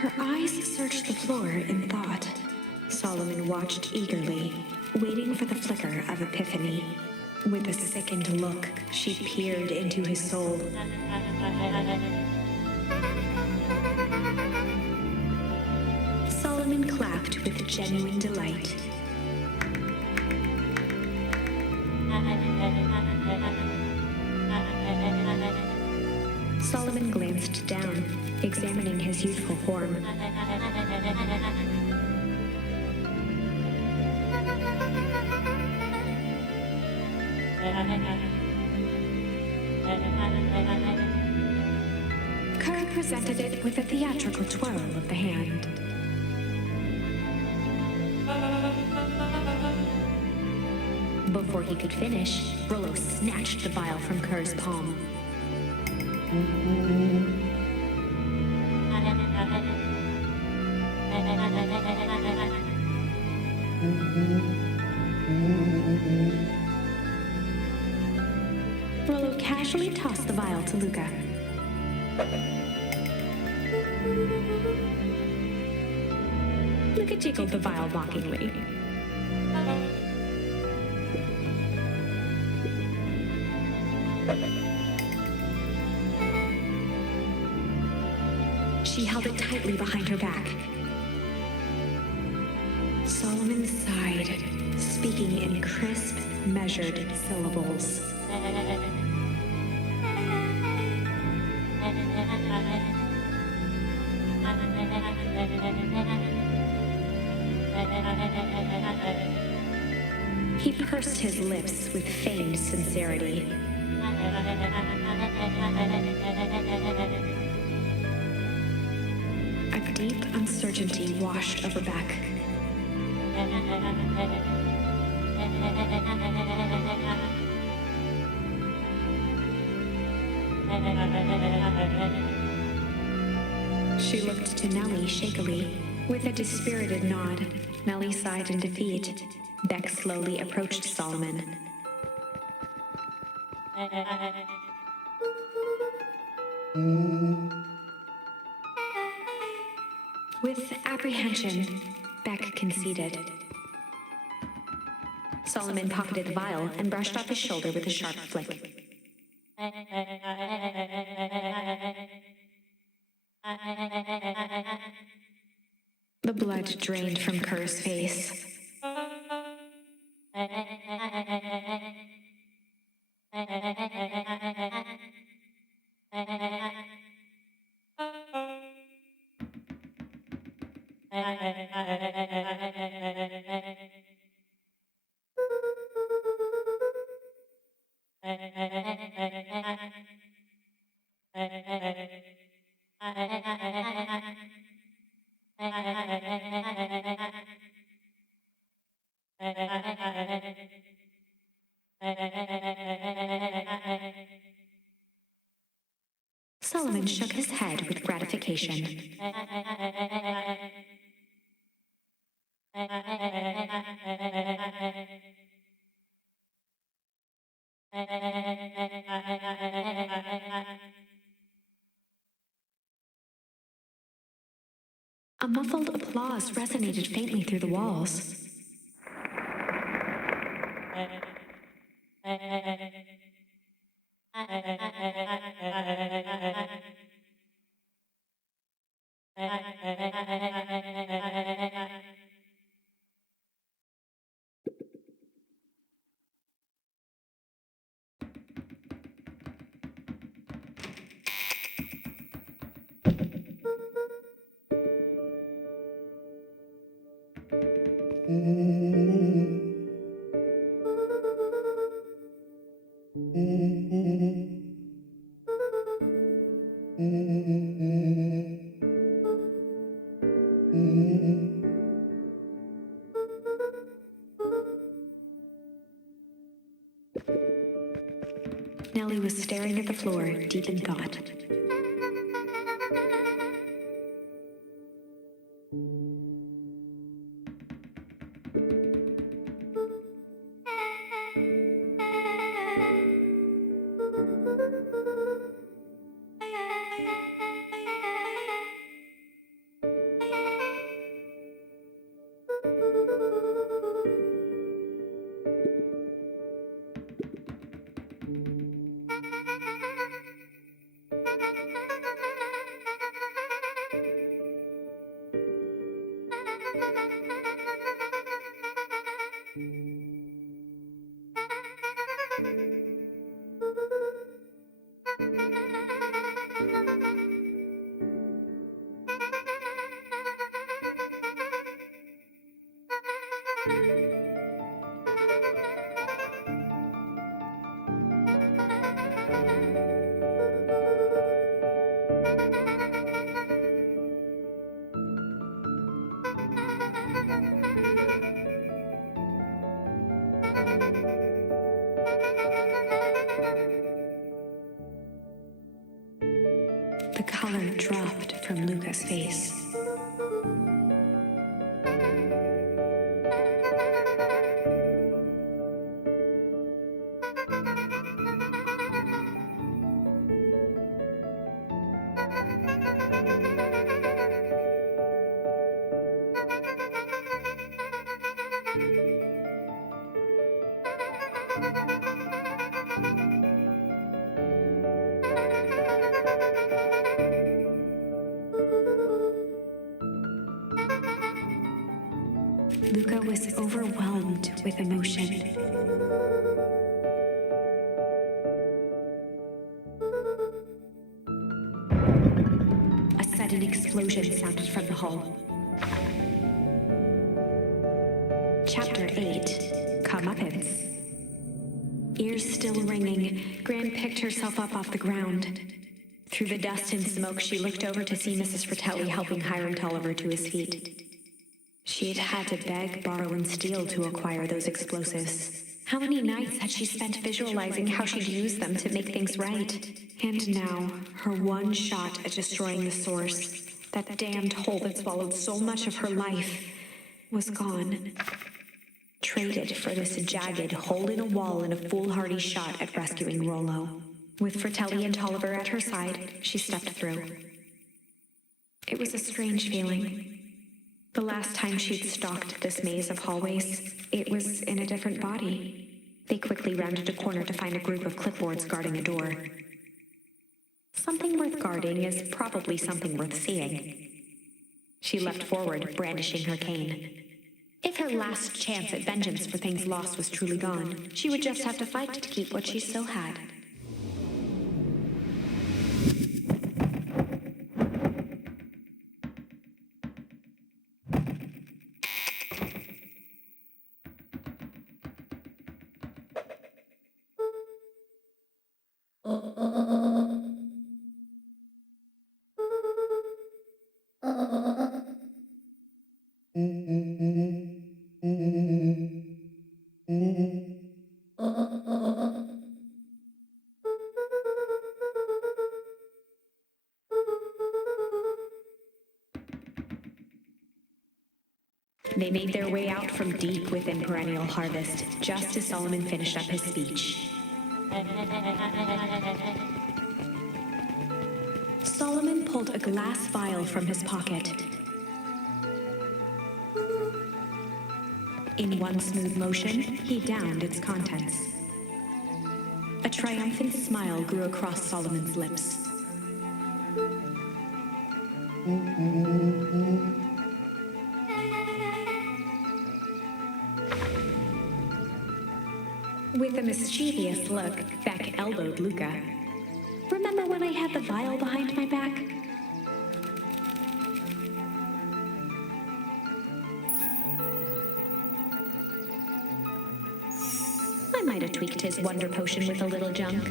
Her eyes searched the floor in thought. Solomon watched eagerly, waiting for the flicker of epiphany. With a sickened look, she peered into his soul. Solomon clapped with genuine delight. Solomon glanced down, examining his youthful form. Kerr presented it with a theatrical twirl of the hand. Before he could finish, Rolo snatched the vial from Kerr's palm. Rolo casually tossed the vial to Luka. Luka jiggled the vial mockingly. She held it tightly behind her back. Solomon sighed, speaking in crisp, measured syllables. He pursed his lips with feigned sincerity. A deep uncertainty washed over Beck. She looked to Nellie shakily. With a dispirited nod, Nellie sighed in defeat. Beck slowly approached Solomon. With apprehension, Beck conceded. Solomon pocketed the vial and brushed off his shoulder with a sharp flick. The blood drained from Kerr's face. Solomon shook his head with gratification. A muffled applause resonated faintly through the walls. Nellie was staring at the floor, deep in thought. The color dropped from Luka's face. Luka was overwhelmed with emotion. A sudden explosion sounded from the hall. Chapter 8, Comeuppance. Ears still ringing, Gran picked herself up off the ground. Through the dust and smoke, she looked over to see Mrs. Fratelli helping Hiram Tolliver to his feet. She had had to beg, borrow, and steal to acquire those explosives. How many nights had she spent visualizing how she'd use them to make things right? And now, her one shot at destroying the source, that damned hole that swallowed so much of her life, was gone. Traded for this jagged hole in a wall and a foolhardy shot at rescuing Rolo. With Fratelli and Tolliver at her side, she stepped through. It was a strange feeling. The last time she'd stalked this maze of hallways, it was in a different body. They quickly rounded a corner to find a group of clipboards guarding a door. Something worth guarding is probably something worth seeing. She leapt forward, brandishing her cane. If her last chance at vengeance for things lost was truly gone, she would just have to fight to keep what she still had. They made their way out from deep within Perennial Harvest, just as Solomon finished up his speech. Solomon pulled a glass vial from his pocket. In one smooth motion, he downed its contents. A triumphant smile grew across Solomon's lips. With a mischievous look, Beck elbowed Luka. Remember when I had the vial behind my back? I might have tweaked his wonder potion with a little junk.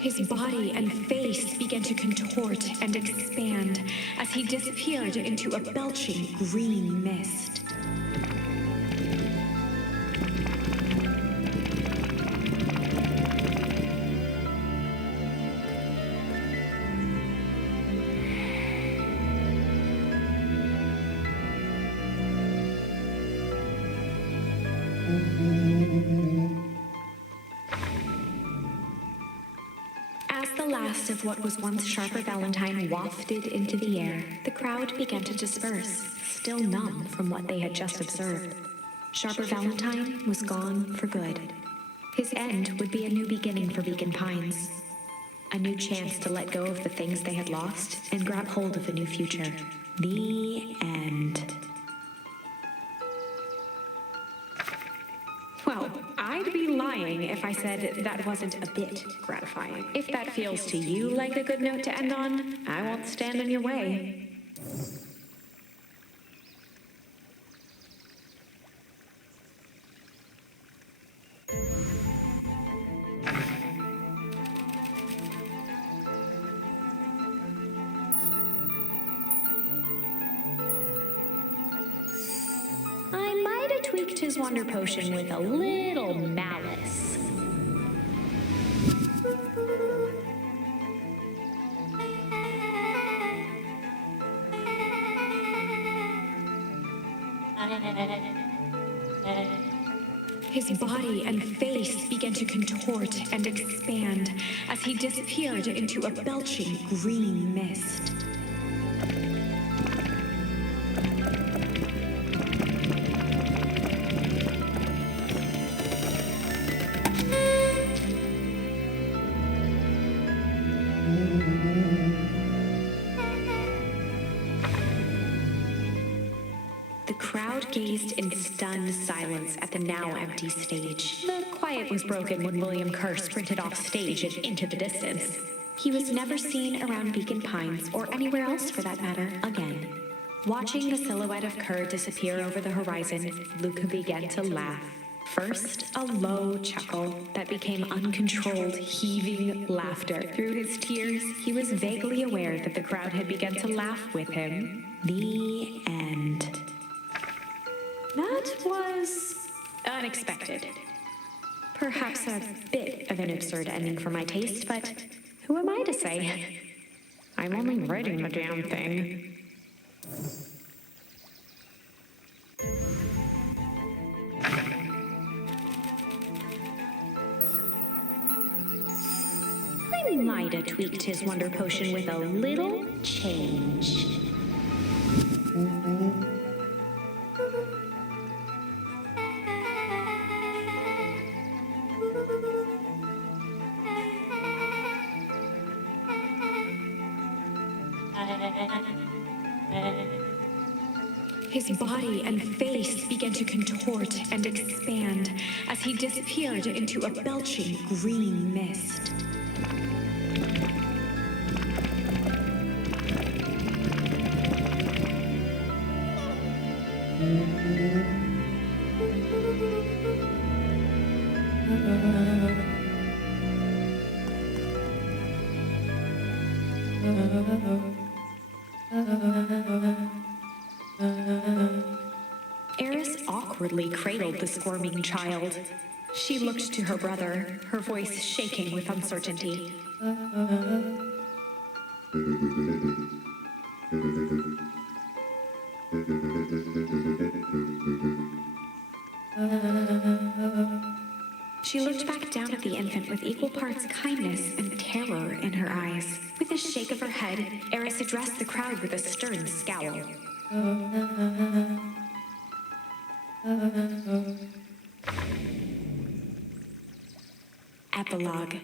His body and face began to contort and expand as he disappeared into a belching green mist. As the last of what was once Sharper Valentine wafted into the air, the crowd began to disperse, still numb from what they had just observed. Sharper Valentine was gone for good. His end would be a new beginning for Beacon Pines. A new chance to let go of the things they had lost and grab hold of a new future. The end. Well, I'd be lying if I said that wasn't a bit gratifying. If that feels to you like a good note to end on, I won't stand in your way. I might have tweaked his wonder potion with a little malice. His body and face began to contort and expand as he disappeared into a belching green mist. The crowd gazed in stunned silence at the now empty stage. The quiet was broken when William Kerr sprinted off stage and into the distance. He was never seen around Beacon Pines, or anywhere else for that matter, again. Watching the silhouette of Kerr disappear over the horizon, Luka began to laugh. First, a low chuckle that became uncontrolled, heaving laughter. Through his tears, he was vaguely aware that the crowd had begun to laugh with him. The end. That was unexpected. Perhaps a bit of an absurd ending for my taste, but who am I to say? I'm only writing the damn thing. I might have tweaked his wonder potion with a little change. His body and face began to contort and expand as he disappeared into a belching green mist. Eris awkwardly cradled the squirming child. She looked to her brother, her voice shaking with uncertainty. She looked back down at the infant with equal parts kindness and terror in her eyes. With a shake of her head, Eris addressed the crowd with a stern scowl. Epilogue.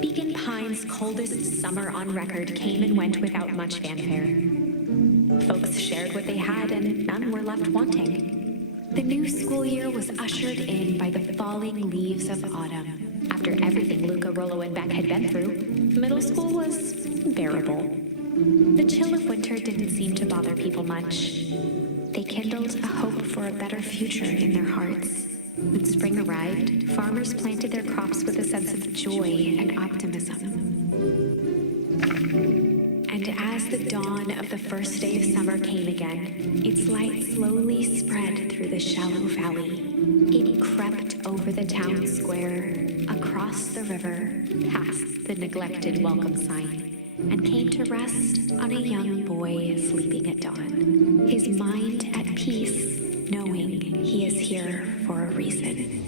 Beacon Pine's coldest summer on record came and went without much fanfare. Folks shared what they had, and none were left wanting. The new school year was ushered in by the falling leaves of autumn. After everything Luka, Rolo, and Beck had been through, middle school was bearable. The chill of winter didn't seem to bother people much. They kindled a hope for a better future in their hearts. When spring arrived, farmers planted their crops with a sense of joy and optimism. And as the dawn of the first day of summer came again, its light slowly spread through the shallow valley. It crept over the town square, across the river, past the neglected welcome sign, and came to rest on a young boy sleeping at dawn, his mind at peace, knowing he is here for a reason.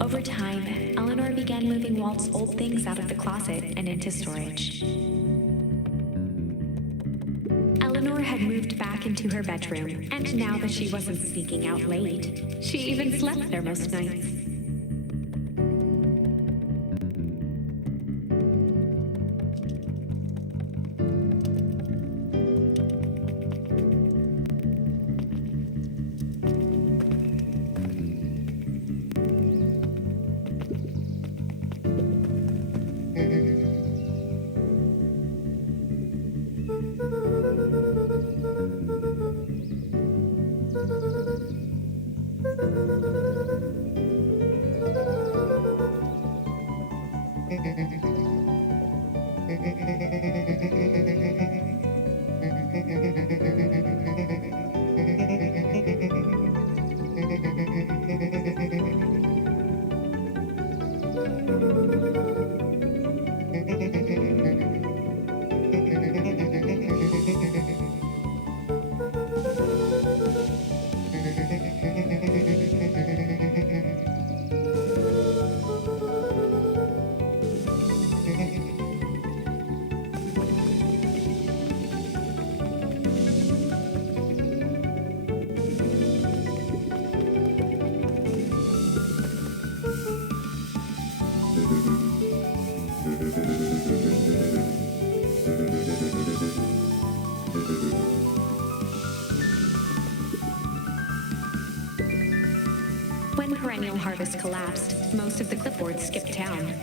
Over time, Eleanor began moving Walt's old things out of the closet and into storage. Eleanor had moved back into her bedroom, and now that she wasn't sneaking out late, she even slept there most nights. When Perennial Harvest collapsed, most of the clipboards skipped town.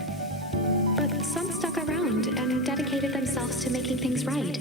But some stuck around and dedicated themselves to making things right.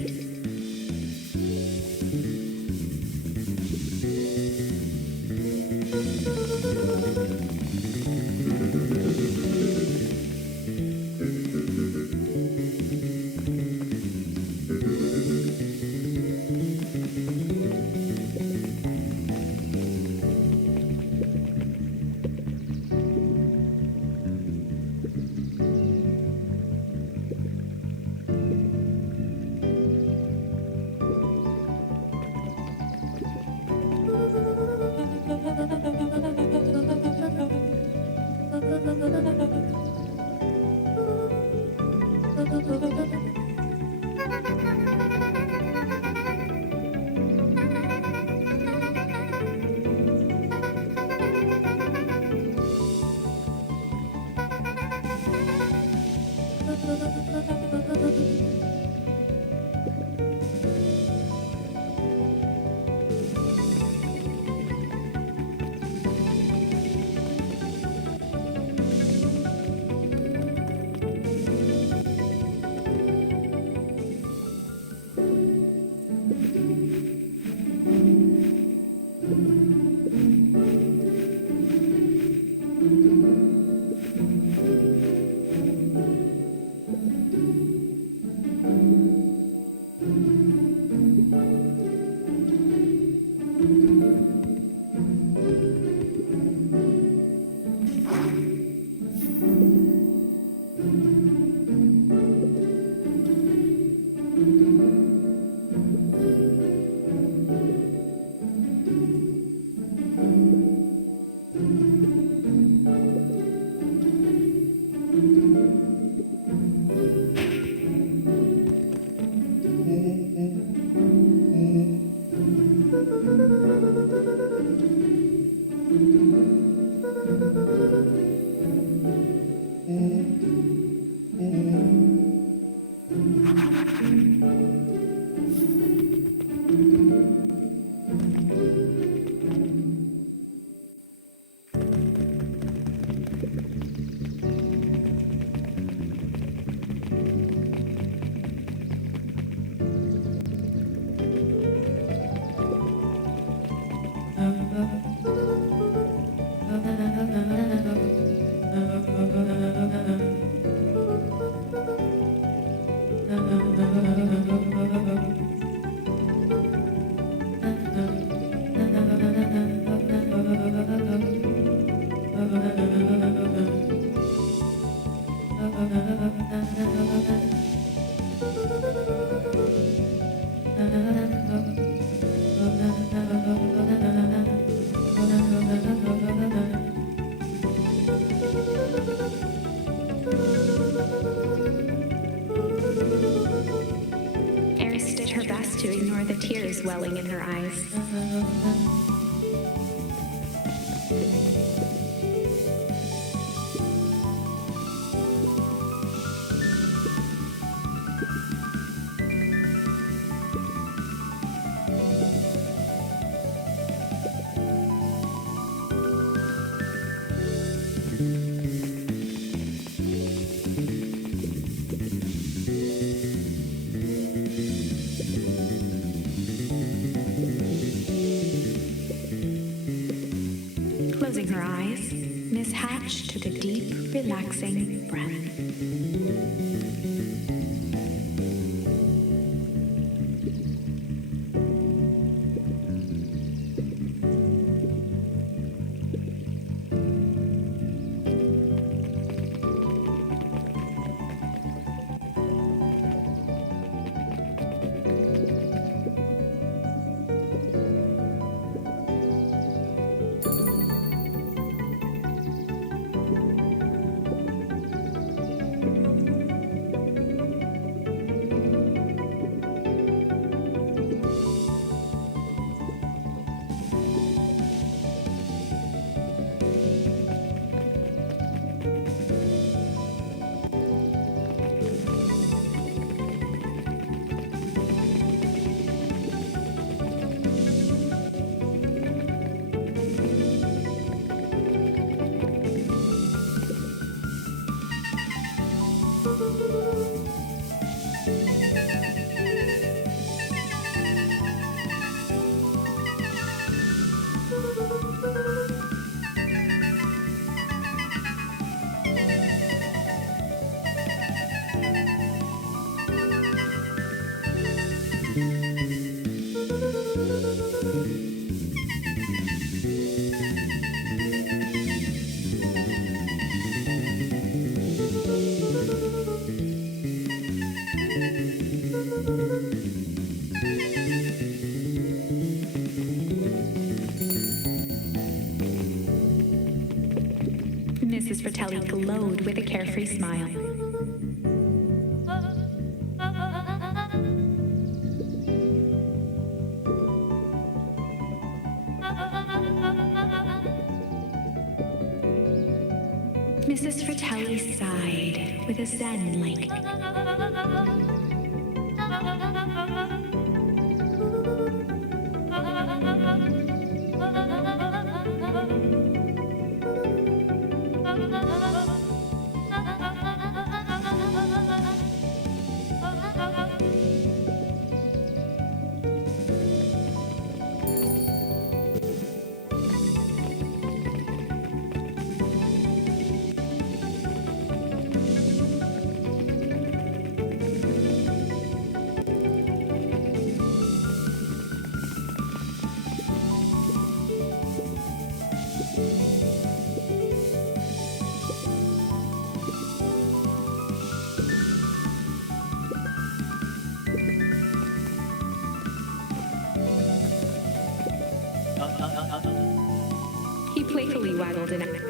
Eris did her best to ignore the tears welling in her eyes. Closing her eyes, Miss Hatch took a deep, relaxing breath. Mrs. Fratelli glowed with a carefree smile. Mrs. Fratelli sighed with a zen-like. He playfully waggled an eye.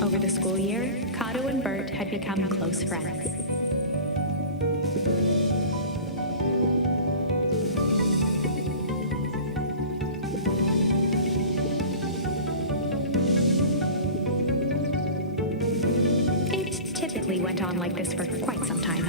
Over the school year, Kato and Bert had become close friends. obviously went on like this for quite some time.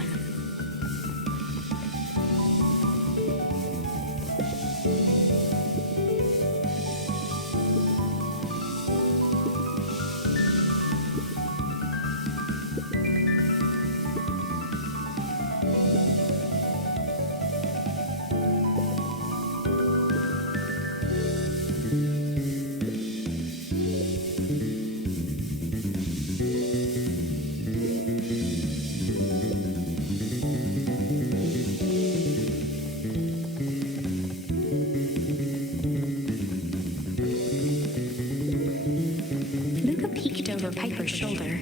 Over Piper's shoulder,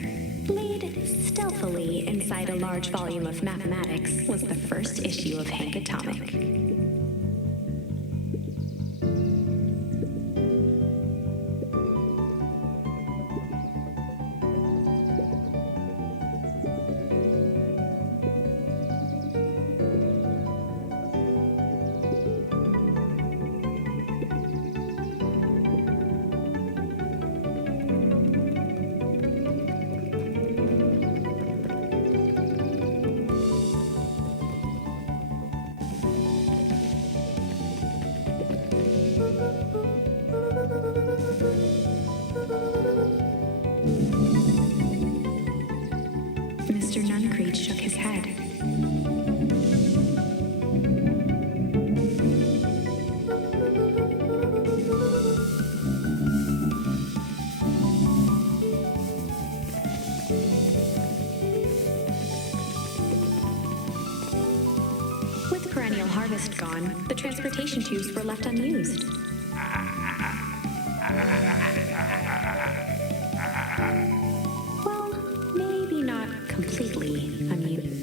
laid stealthily inside a large volume of mathematics, was the first issue of Hank Atomic. Mr. Nuncreed shook his head. With perennial harvest gone, the transportation tubes were left unused. Well, maybe not completely unused.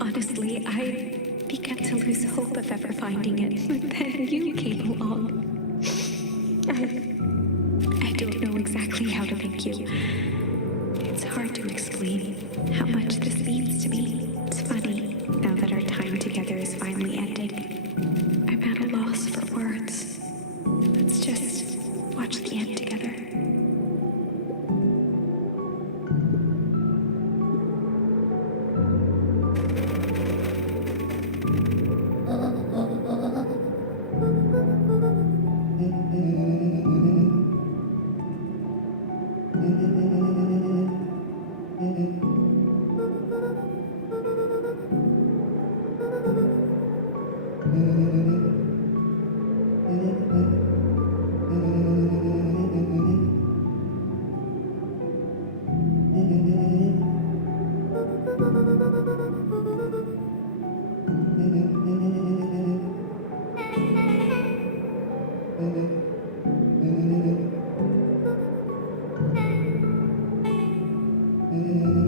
Honestly, I began to lose hope of ever finding it, but then you came along. I don't know exactly how to thank you. It's hard to explain how much this means to me. It's funny, now that our time together is finally ended. I'm at a loss for words. Let's just watch the end together. Mm-hmm.